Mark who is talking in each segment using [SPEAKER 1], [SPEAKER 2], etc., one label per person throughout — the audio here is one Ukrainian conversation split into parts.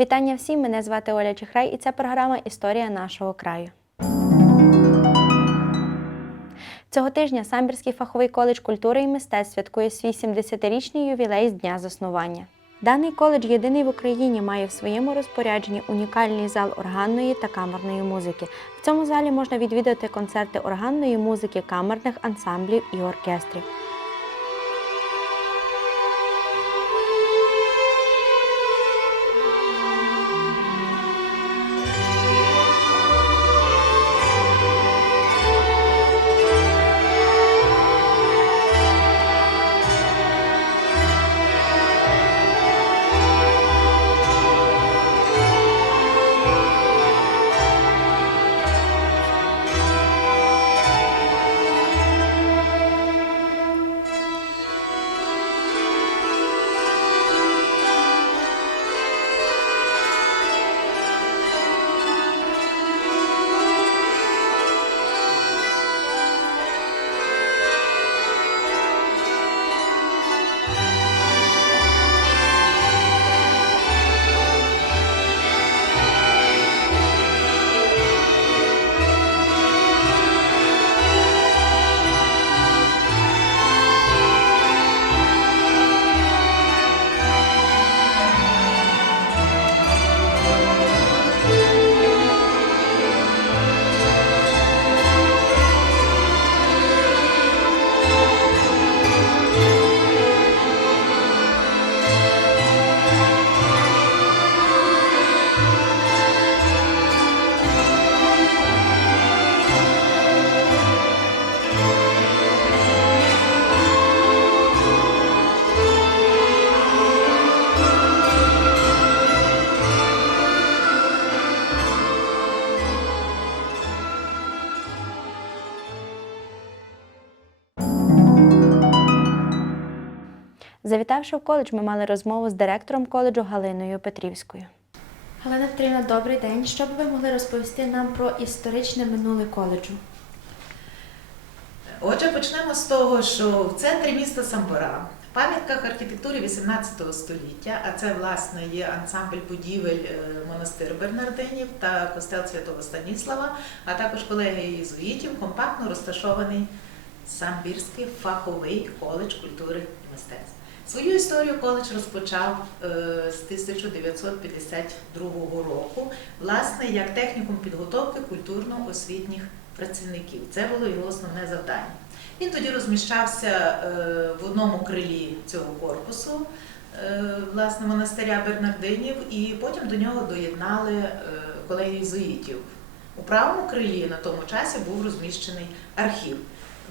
[SPEAKER 1] Вітання всім! Мене звати Оля Чехрай і це програма Історія нашого краю. Цього тижня Самбірський фаховий коледж культури і мистецтв святкує свій 70-річний ювілей з дня заснування. Даний коледж єдиний в Україні має в своєму розпорядженні унікальний зал органної та камерної музики. В цьому залі можна відвідати концерти органної музики, камерних ансамблів і оркестрів. Завітавши в коледж, ми мали розмову з директором коледжу Галиною Петрівською. Галина Петрівна, добрий день. Що б ви могли розповісти нам про історичне минуле коледжу?
[SPEAKER 2] Отже, почнемо з того, що в центрі міста Самбора, в пам'ятках архітектури 18 століття, а це власне є ансамбль будівель е, монастир Бернардинів та костел Святого Станіслава, а також колегія єзуїтів, компактно розташований Самбірський фаховий коледж культури і мистецтв. Свою історію коледж розпочав е, з 1952 року, власне, як технікум підготовки культурно-освітніх працівників. Це було його основне завдання. Він тоді розміщався е, в одному крилі цього корпусу, е, власне, монастиря Бернардинів, і потім до нього доєднали колегію єзуїтів. У правому крилі на тому часі був розміщений архів.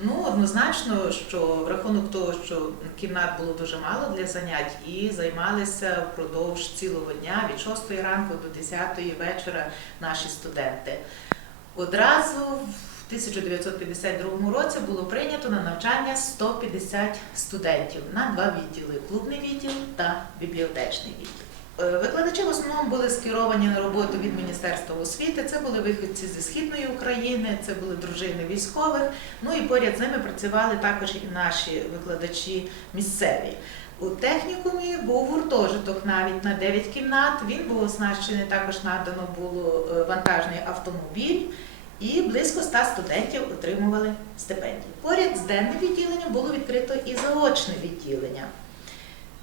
[SPEAKER 2] Ну, однозначно, що в рахунок того, що кімнат було дуже мало для занять, і займалися впродовж цілого дня від 6 ранку до 10 вечора наші студенти. Одразу в 1952 році було прийнято на навчання 150 студентів на два відділи клубний відділ та бібліотечний відділ. Е, Викладачі в основному були скеровані на роботу від Міністерства освіти. Це були виходці зі східної України, це були дружини військових. Ну і поряд з ними працювали також і наші викладачі місцеві. У технікумі був гуртожиток навіть на 9 кімнат. Він був оснащений, також надано було е, вантажний автомобіль. І близько 100 студентів отримували стипендії. Поряд з денним відділенням було відкрито і заочне відділення.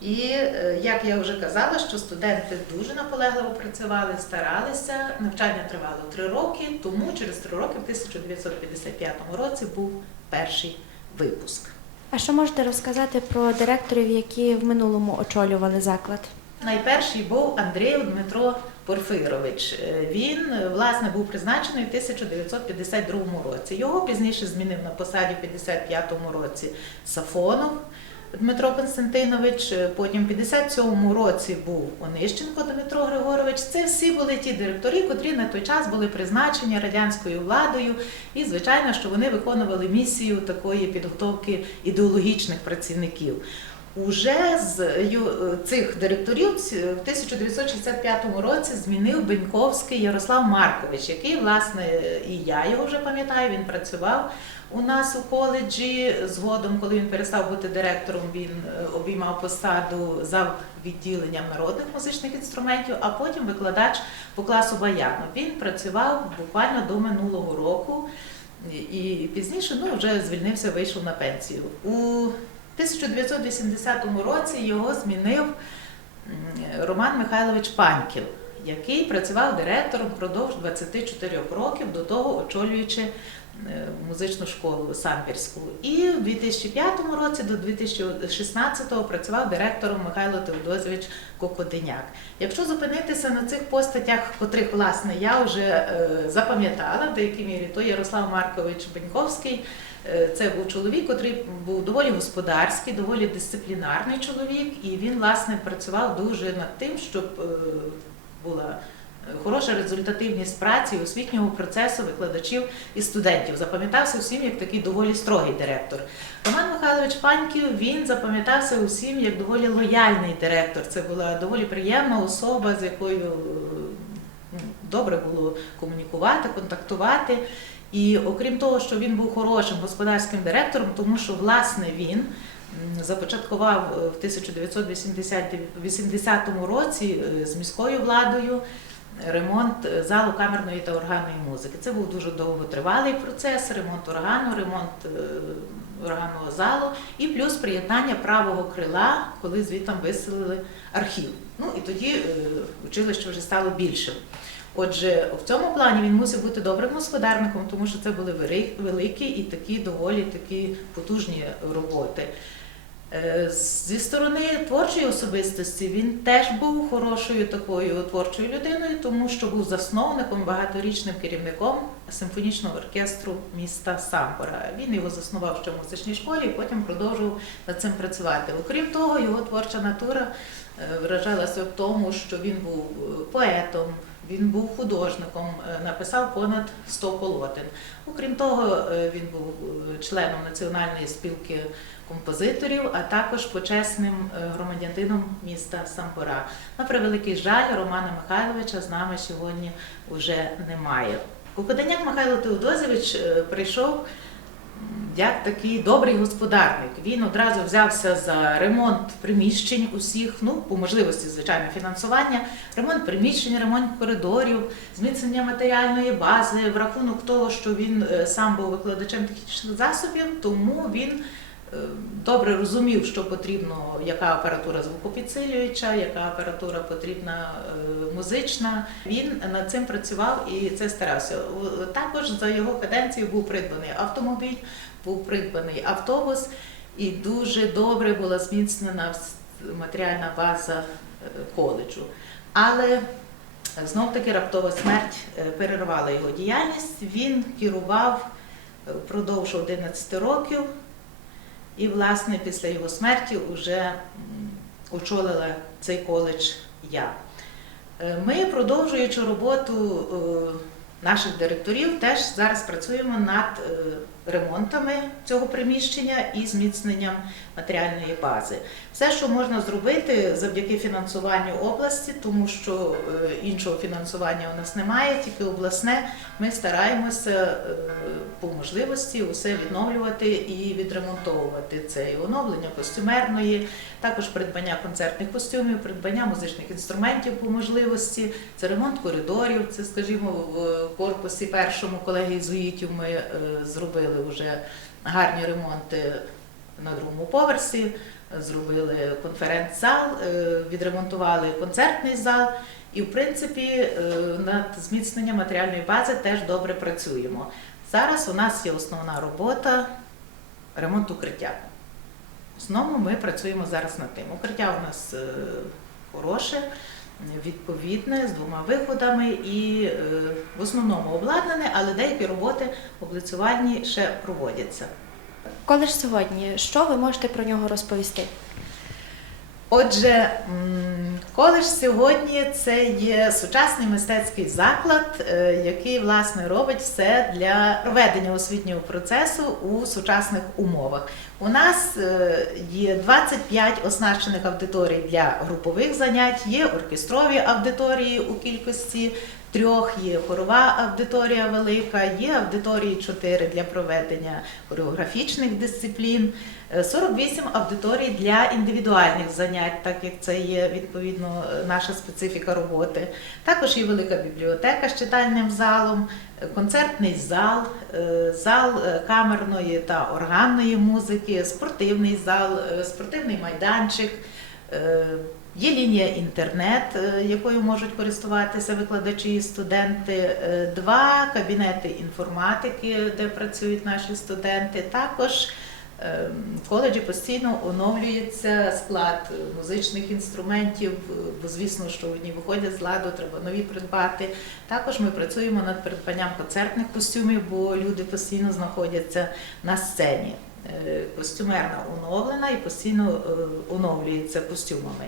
[SPEAKER 2] І е, як я вже казала, що студенти дуже наполегливо працювали, старалися. Навчання тривало три роки, тому через три роки, в 1955 році, був перший випуск.
[SPEAKER 1] А що можете розказати про директорів, які в минулому очолювали заклад?
[SPEAKER 2] Найперший був Андрій Дмитро Порфирович. Е, Він е, власне був призначений в 1952 році. Його пізніше змінив на посаді в 1955 році Сафонов. Дмитро Константинович, потім в 57-му році був Онищенко Дмитро Григорович. Це всі були ті директори, котрі на той час були призначені радянською владою, і звичайно, що вони виконували місію такої підготовки ідеологічних працівників. Уже з цих директорів в 1965 році змінив Беньковський Ярослав Маркович, який, власне, і я його вже пам'ятаю, він працював у нас у коледжі. Згодом, коли він перестав бути директором, він е, обіймав посаду за відділенням народних музичних інструментів, а потім викладач по класу баяну. Він працював буквально до минулого року. І пізніше ну, вже звільнився, вийшов на пенсію. У 1980 році його змінив Роман Михайлович Паньків, який працював директором впродовж 24 років, до того очолюючи е, музичну школу Самбірську. І в 2005 році до 2016 працював директором Михайло Теодозович Кокоденяк. Якщо зупинитися на цих постатях, котрих власне я вже е, запам'ятала в деякій мірі, то Ярослав Маркович Беньковський. Е, Це був чоловік, який був доволі господарський, доволі дисциплінарний чоловік, і він власне працював дуже над тим, щоб е, була хороша результативність праці освітнього процесу викладачів і студентів. Запам'ятався всім як такий доволі строгий директор. Роман Михайлович Паньків він запам'ятався усім як доволі лояльний директор. Це була доволі приємна особа, з якою е, ну, добре було комунікувати, контактувати. І окрім того, що він був хорошим господарським директором, тому що власне він започаткував е, в 1980 році е, з міською владою ремонт е, залу камерної та органної музики. Це був дуже довготривалий процес, ремонт органу, ремонт органного залу і плюс приєднання правого крила, коли звітом виселили архів. Ну і тоді училище вже стало більшим. Отже, в цьому плані він мусив бути добрим господарником, тому що це були великі і такі доволі такі потужні роботи. Е, Зі сторони творчої особистості він теж був хорошою такою творчою людиною, тому що був засновником, багаторічним керівником симфонічного оркестру міста Самбора. Він його заснував ще в музичній школі і потім продовжував над цим працювати. Окрім того, його творча натура е, виражалася в тому, що він був е, поетом, він був художником, е, написав понад 100 полотен. Окрім того, е, він був е, членом Національної спілки композиторів, а також почесним громадянином міста Самбора. На превеликий жаль, Романа Михайловича з нами сьогодні вже немає. Кукоданяк Михайло Теодозович прийшов як такий добрий господарник. Він одразу взявся за ремонт приміщень усіх, ну по можливості, звичайно, фінансування, ремонт приміщень, ремонт коридорів, зміцнення матеріальної бази, в рахунок того, що він е, сам був викладачем технічних засобів, тому він добре розумів, що потрібно, яка апаратура звукопідсилююча, яка апаратура потрібна е, музична. Він над цим працював і це старався. Також за його каденцію був придбаний автомобіль, був придбаний автобус, і дуже добре була зміцнена матеріальна база е, коледжу. Але знов таки раптова смерть е, перервала його діяльність. Він керував впродовж 11 років. І, власне, після його смерті вже очолила цей коледж я. Е, Ми, продовжуючи роботу е, наших директорів, теж зараз працюємо над е, ремонтами цього приміщення і зміцненням матеріальної бази. Все, що можна зробити завдяки фінансуванню області, тому що е, іншого фінансування у нас немає, тільки обласне. Ми стараємося е, по можливості усе відновлювати і відремонтовувати це і оновлення костюмерної, також придбання концертних костюмів, придбання музичних інструментів по можливості, це ремонт коридорів. Це, скажімо, в корпусі першому колеги єзуїтів ми е, зробили вже гарні ремонти на другому поверсі. Зробили конференц-зал, е, відремонтували концертний зал, і в принципі е, над зміцненням матеріальної бази теж добре працюємо. Зараз у нас є основна робота ремонт укриття. В основному ми працюємо зараз над тим. Укриття у нас е, хороше, відповідне, з двома виходами і в основному обладнане, але деякі роботи облицювальні ще проводяться.
[SPEAKER 1] Коледж сьогодні, що ви можете про нього розповісти?
[SPEAKER 2] Отже, коледж сьогодні це є сучасний мистецький заклад, е, який власне робить все для проведення освітнього процесу у сучасних умовах. У нас е, є 25 оснащених аудиторій для групових занять, є оркестрові аудиторії у кількості трьох, є хорова аудиторія велика, є аудиторії 4 для проведення хореографічних дисциплін. Е, 48 аудиторій для індивідуальних занять, так як це є відповідно е, наша специфіка роботи. Також є велика бібліотека з читальним залом, е, концертний зал, е, зал е, камерної та органної музики, спортивний зал, е, спортивний майданчик. е, Є лінія інтернет, е, якою можуть користуватися викладачі і студенти, е, два кабінети інформатики, де працюють наші студенти. Також Е, В коледжі постійно оновлюється склад музичних інструментів, е, бо звісно, що одні виходять з ладу, треба нові придбати. Також ми працюємо над придбанням концертних костюмів, бо люди постійно знаходяться на сцені. Е, Костюмерна оновлена і постійно е, оновлюється костюмами.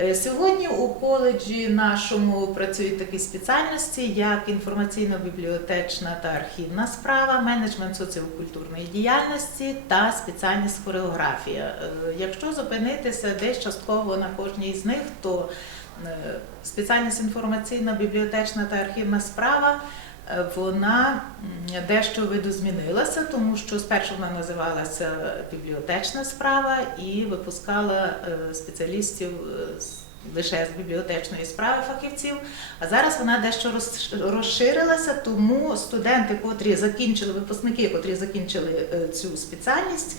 [SPEAKER 2] Е, Сьогодні у коледжі нашому працюють такі спеціальності, як інформаційно-бібліотечна та архівна справа, менеджмент соціокультурної діяльності та спеціальність хореографія. Е, Якщо зупинитися десь частково на кожній з них, то е, спеціальність інформаційно-бібліотечна та архівна справа. Е, Вона дещо видозмінилася, тому що спершу вона називалася бібліотечна справа і випускала е, спеціалістів е, лише з бібліотечної справи фахівців. А зараз вона дещо роз- розширилася, тому студенти, котрі закінчили, випускники, котрі закінчили цю спеціальність,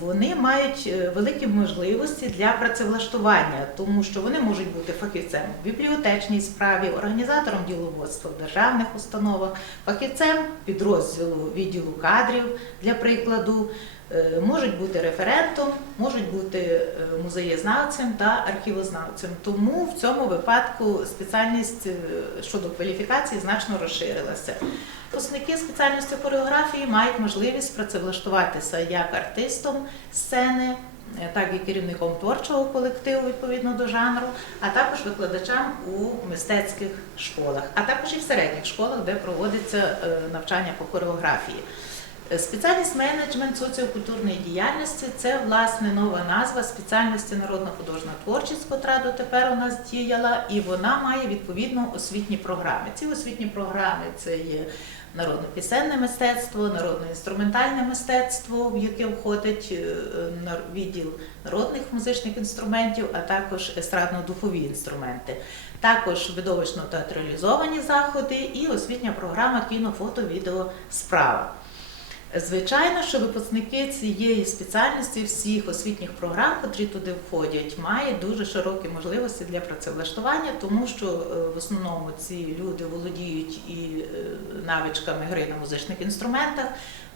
[SPEAKER 2] вони мають е, великі можливості для працевлаштування, тому що вони можуть бути фахівцем в бібліотечній справі, організатором діловодства в державних установах, фахівцем підрозділу відділу кадрів для прикладу, е, можуть бути референтом, можуть бути е, музеєзнавцем та архівознавцем. Тому в цьому випадку спеціальність е, щодо кваліфікації значно розширилася. Випускники спеціальності хореографії мають можливість працевлаштуватися як артистом сцени, е, так і керівником творчого колективу відповідно до жанру, а також викладачам у мистецьких школах, а також і в середніх школах, де проводиться е, навчання по хореографії. Е, Спеціальність менеджмент соціокультурної діяльності це власне нова назва спеціальності народна художня творчість, котра дотепер у нас діяла, і вона має відповідно освітні програми. Ці освітні програми це є народно-пісенне мистецтво, народне інструментальне мистецтво, в яке входить е, відділ народних музичних інструментів, а також естрадно-духові інструменти. Також видовищно театралізовані заходи і освітня програма кіно, фото, відео, справа. Звичайно, що випускники цієї спеціальності всіх освітніх програм, котрі туди входять, мають дуже широкі можливості для працевлаштування, тому що е, в основному ці люди володіють і е, навичками гри на музичних інструментах.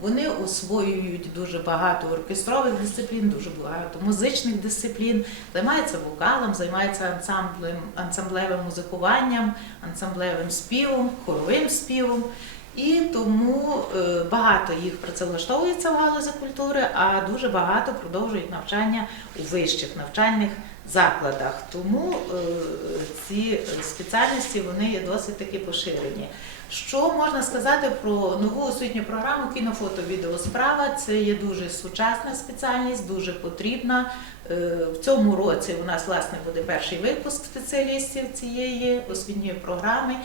[SPEAKER 2] Вони освоюють дуже багато оркестрових дисциплін, дуже багато музичних дисциплін, займаються вокалом, займаються ансамблем, ансамблевим музикуванням, ансамблевим співом, хоровим співом. І тому е, багато їх працевлаштовується в галузі культури, а дуже багато продовжують навчання у вищих навчальних закладах. Тому е, ці спеціальності вони є досить таки поширені. Що можна сказати про нову освітню програму кінофото відеосправа? Це є дуже сучасна спеціальність, дуже потрібна. Е, В цьому році у нас власне буде перший випуск спеціалістів цієї освітньої програми.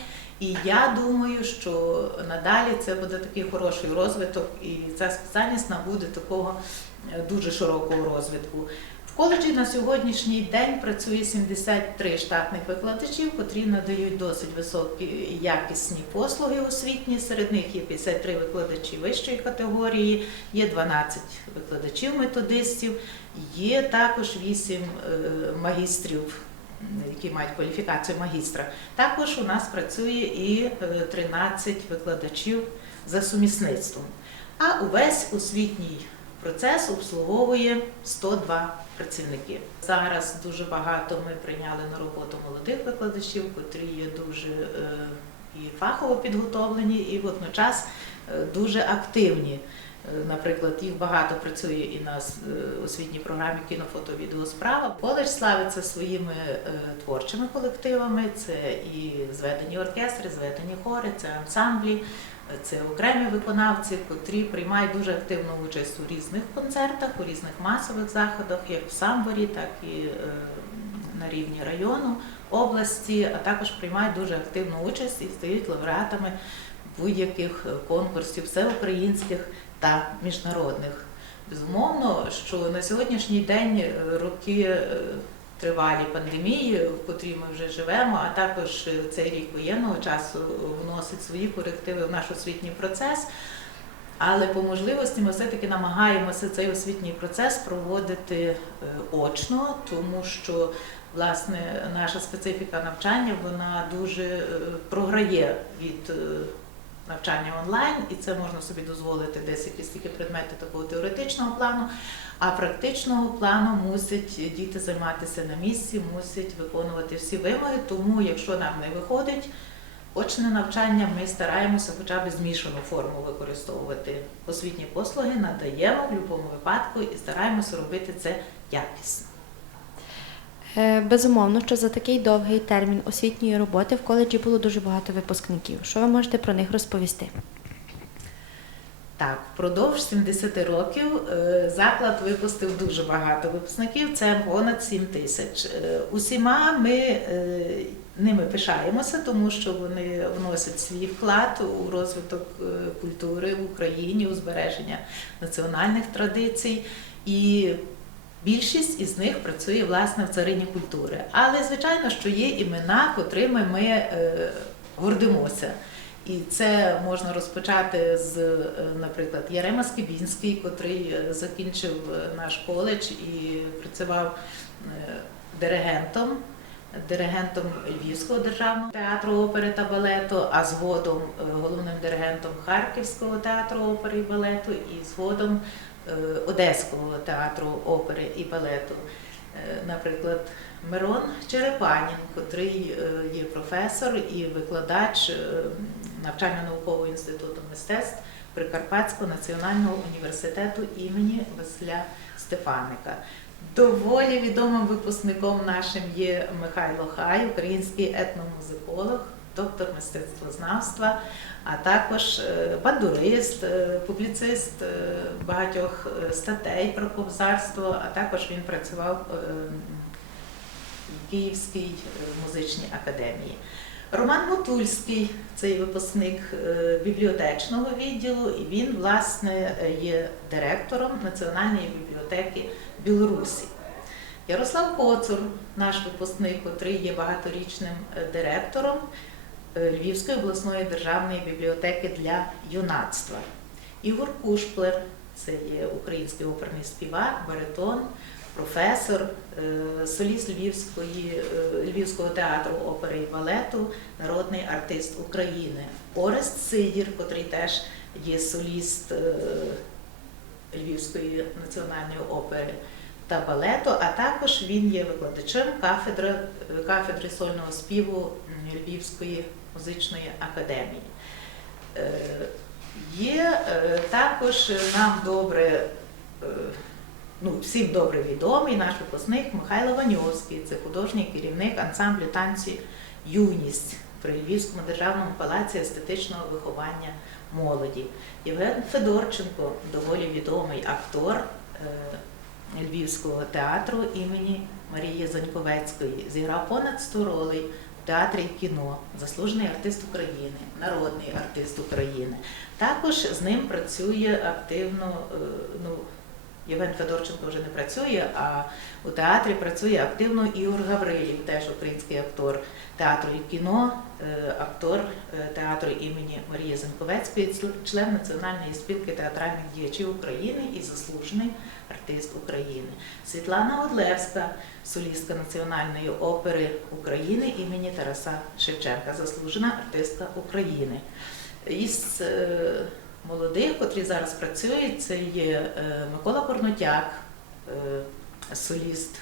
[SPEAKER 2] І я думаю, що надалі це буде такий хороший розвиток, і ця спеціальність набуде такого е, дуже широкого розвитку. В коледжі на сьогоднішній день працює 73 штатних викладачів, котрі надають досить високі якісні послуги освітні. Серед них є 53 викладачі вищої категорії, є 12 викладачів-методистів, є також 8 е, магістрів які мають кваліфікацію магістра. Також у нас працює і е, 13 викладачів за сумісництвом. А увесь освітній процес обслуговує 102 працівники. Зараз дуже багато ми прийняли на роботу молодих викладачів, котрі є дуже е, і фахово підготовлені, і водночас е, дуже активні. Е, Наприклад, їх багато працює і на е, освітній програмі кіно, фото, відео справа. Коледж славиться своїми е, творчими колективами. Це і зведені оркестри, зведені хори, це ансамблі, це окремі виконавці, котрі приймають дуже активну участь у різних концертах, у різних масових заходах, як в самборі, так і на рівні району, області, а також приймають дуже активну участь і стають лауреатами будь-яких е, конкурсів всеукраїнських та міжнародних. Безумовно, що на сьогоднішній день е, роки е, тривалі пандемії, в котрій ми вже живемо, а також цей рік воєнного часу вносить свої корективи в наш освітній процес. Але по можливості ми все-таки намагаємося цей освітній процес проводити очно, тому що власне наша специфіка навчання вона дуже програє від навчання онлайн, і це можна собі дозволити десь якісь такі предмети такого теоретичного плану. А практичного плану мусять діти займатися на місці, мусять виконувати всі вимоги. Тому, якщо нам не виходить очне навчання, ми стараємося хоча б змішану форму використовувати. Освітні послуги надаємо в будь-якому випадку і стараємося робити це якісно.
[SPEAKER 1] Е, Безумовно, що за такий довгий термін освітньої роботи в коледжі було дуже багато випускників. Що ви можете про них розповісти?
[SPEAKER 2] Так, впродовж 70 років е, заклад випустив дуже багато випускників, це понад 7 тисяч. Е, Усіма ми ними пишаємося, тому що вони вносять свій вклад у розвиток культури в Україні, у збереження національних традицій. І більшість із них працює власне в царині культури. Але звичайно, що є імена, котрими ми е, гордимося. І це можна розпочати з, е, наприклад, Ярема Скибінський, котрий е, закінчив наш коледж і працював диригентом, диригентом Львівського державного театру опери та балету, а згодом головним диригентом Харківського театру опери і балету, і згодом Одеського театру опери і балету. Е, Наприклад, Мирон Черепанін, котрий е, є професор і викладач е, навчально-наукового інституту мистецтв Прикарпатського національного університету імені Василя Стефаника. Доволі відомим випускником нашим є Михайло Хай, український етномузиколог, доктор мистецтвознавства, а також е, бандурист, е, публіцист е, багатьох статей про кобзарство, а також він працював в Київській музичній академії. Роман Мотульський, цей випускник бібліотечного відділу, і він, власне, є директором Національної бібліотеки Білорусі. Ярослав Коцур, наш випускник, котрий є багаторічним директором Львівської обласної державної бібліотеки для юнацтва. Ігор Кушплер, це є український оперний співак, баритон, професор, е, соліст Львівської, е, Львівського театру опери і балету, народний артист України. Орест Сидір, котрий теж є соліст е, Львівської національної опери та балету, а також він є викладачем кафедри, кафедри сольного співу Львівської музичної академії. Е, Є е, також нам добре, е, ну, всім добре відомий наш випускник Михайло Ваньовський, це художній керівник ансамблю танці Юність при Львівському державному палаці естетичного виховання молоді. Євген Федорченко, доволі відомий актор Львівського театру імені Марії Заньковецької, зіграв понад 100 ролей театрі і кіно, заслужений артист України, народний артист України. Також з ним працює активно. е, Ну, Євген Федорченко вже не працює, а у театрі працює активно Ігор Гаврилів, теж український актор театру і кіно, е, актор е, театру імені Марії Занковецької, цл- член Національної спілки театральних діячів України і заслужений артист України. Світлана Одлевська, солістка Національної опери України імені Тараса Шевченка, заслужена артистка України. Із е, молодих, котрі зараз працюють, це є е, Микола Корнотяк, е, соліст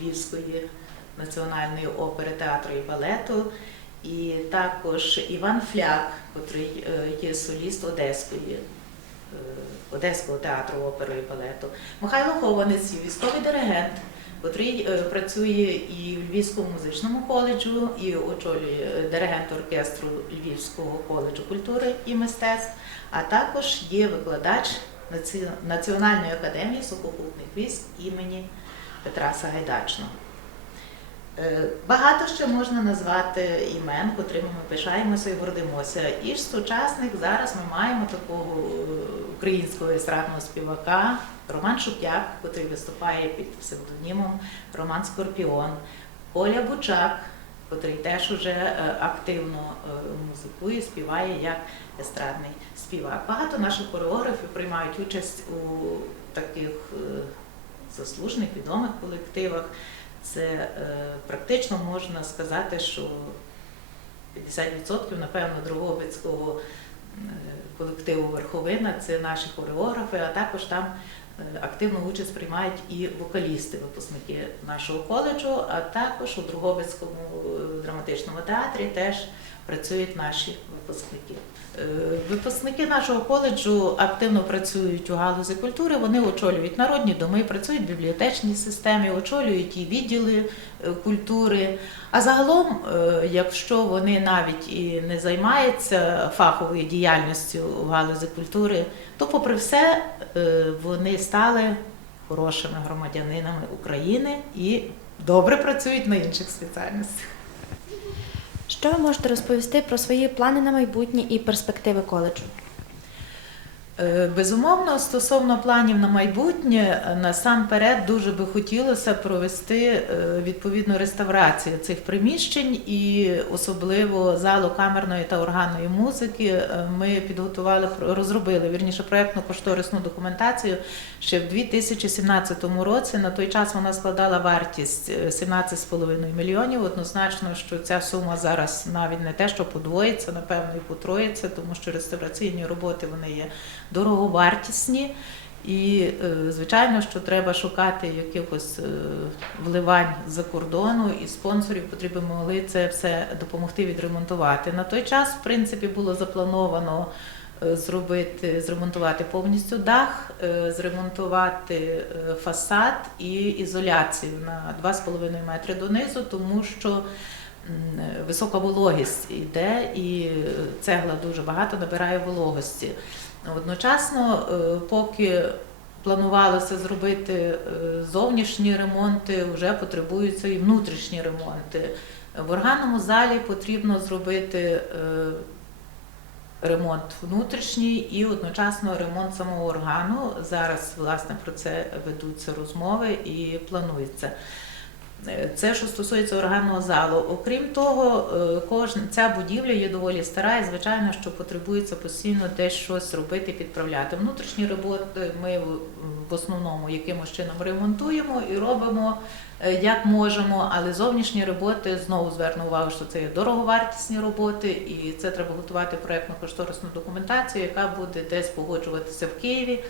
[SPEAKER 2] Львівської національної опери, театру і балету, і також Іван Фляк, який є соліст Одеської. е, Одеського театру опери і балету. Михайло Хованець, військовий диригент, який е, працює і в Львівському музичному коледжу, і очолює е, диригент оркестру Львівського коледжу культури і мистецтв, а також є викладач Національної академії сухопутних військ імені Петра Сагайдачного. Е, Багато ще можна назвати імен, котрими ми пишаємося і гордимося. І з сучасних зараз ми маємо такого е, українського естрадного співака Роман Шуп'як, який виступає під псевдонімом Роман Скорпіон, Оля Бучак, який теж уже е, активно музикує, співає як естрадний співак. Багато наших хореографів приймають участь у таких заслужених відомих колективах. Це е, практично можна сказати, що 50% напевно Дрогобицького е, колективу Верховина це наші хореографи, а також там активну участь приймають і вокалісти, випускники нашого коледжу, а також у Дрогобицькому е, драматичному театрі теж працюють наші випускники. Е, Випускники нашого коледжу активно працюють у галузі культури. Вони очолюють народні доми, працюють в бібліотечній системі, очолюють і відділи е, культури. А загалом, якщо вони навіть і не займаються фаховою діяльністю в галузі культури, то, попри все, е, вони стали хорошими громадянинами України і добре працюють на інших спеціальностях.
[SPEAKER 1] Що ви можете розповісти про свої плани на майбутнє і перспективи коледжу?
[SPEAKER 2] Е, Безумовно, стосовно планів на майбутнє, е, насамперед дуже би хотілося провести е, відповідну реставрацію цих приміщень і особливо залу камерної та органної музики. Ми підготували розробили вірніше проєктну кошторисну документацію ще в 2017 році. На той час вона складала вартість е, 17,5 мільйонів. Однозначно, що ця сума зараз навіть не те, що подвоїться, напевно, і потроїться, тому що реставраційні роботи вони є дороговартісні. І, е, звичайно, що треба шукати якихось е, вливань з-за кордону і спонсорів, котрі би могли це все допомогти відремонтувати. На той час, в принципі, було заплановано е, зробити, зремонтувати повністю дах, зремонтувати фасад і ізоляцію на 2,5 метри донизу, тому що висока вологість йде, і цегла дуже багато набирає вологості. Одночасно, е, поки планувалося зробити е, зовнішні ремонти, вже потребуються і внутрішні ремонти. В органному залі потрібно зробити е, ремонт внутрішній і одночасно ремонт самого органу. Зараз, власне, про це ведуться розмови і планується. Е, Це що стосується органного залу. Окрім того, е, кожна ця будівля є доволі стара, і звичайно, що потребується постійно десь щось робити, підправляти. Внутрішні роботи ми в- основному якимось чином ремонтуємо і робимо е, як можемо, але зовнішні роботи знову зверну увагу, що це є дороговартісні роботи, і це треба готувати проєктну кошторисну документацію, яка буде десь погоджуватися в Києві.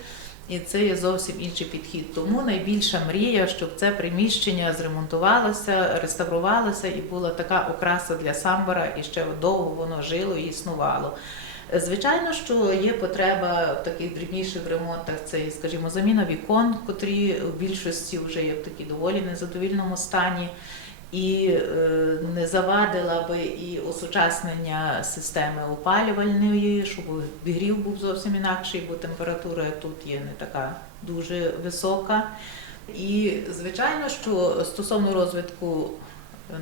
[SPEAKER 2] І це є зовсім інший підхід. Тому найбільша мрія, щоб це приміщення зремонтувалося, реставрувалося і була така окраса для самбора, і ще довго воно жило і існувало. Звичайно, що є потреба в таких дрібніших ремонтах. Це, скажімо, заміна вікон, котрі в більшості вже є в такій доволі незадовільному стані. І е, не завадила би і осучаснення системи опалювальної, щоб обігрів був зовсім інакший, бо температура тут є не така дуже висока. І звичайно, що стосовно розвитку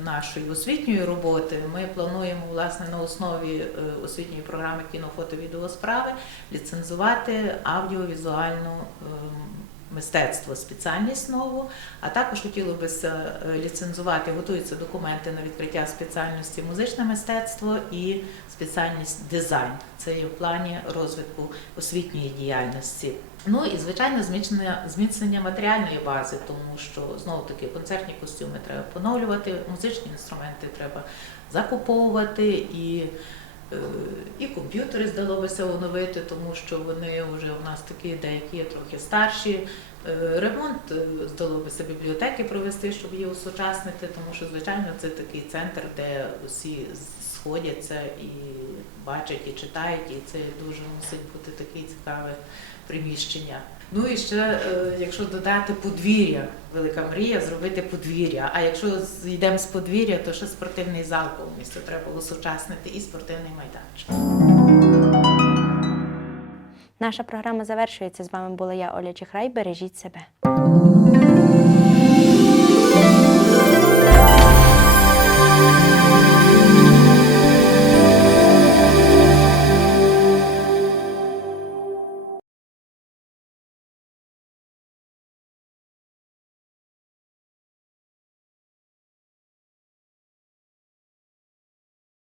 [SPEAKER 2] нашої освітньої роботи, ми плануємо власне на основі е, освітньої програми кіно, фото, відеосправи ліцензувати аудіовізуальну ем, мистецтво, спеціальність нову. А також хотіло би ліцензувати, готуються документи на відкриття спеціальності музичне мистецтво і спеціальність дизайн. Це є в плані розвитку освітньої діяльності. Ну і звичайно, зміцнення, зміцнення матеріальної бази, тому що знову таки концертні костюми треба поновлювати, музичні інструменти треба закуповувати і. Е, І комп'ютери здалося оновити, тому що вони вже у нас такі деякі трохи старші. Е, Ремонт е, здалося бібліотеки провести, щоб її осучаснити, тому що, звичайно, це такий центр, де усі сходяться і бачать, і читають, і це дуже мусить бути таке цікаве приміщення. Ну і ще, е, якщо додати подвір'я, велика мрія зробити подвір'я. А якщо йдемо з подвір'я, то ще спортивний зал повністю треба усучаснити і спортивний майданчик.
[SPEAKER 1] Наша програма завершується. З вами була я, Оля Чихрай. Бережіть себе.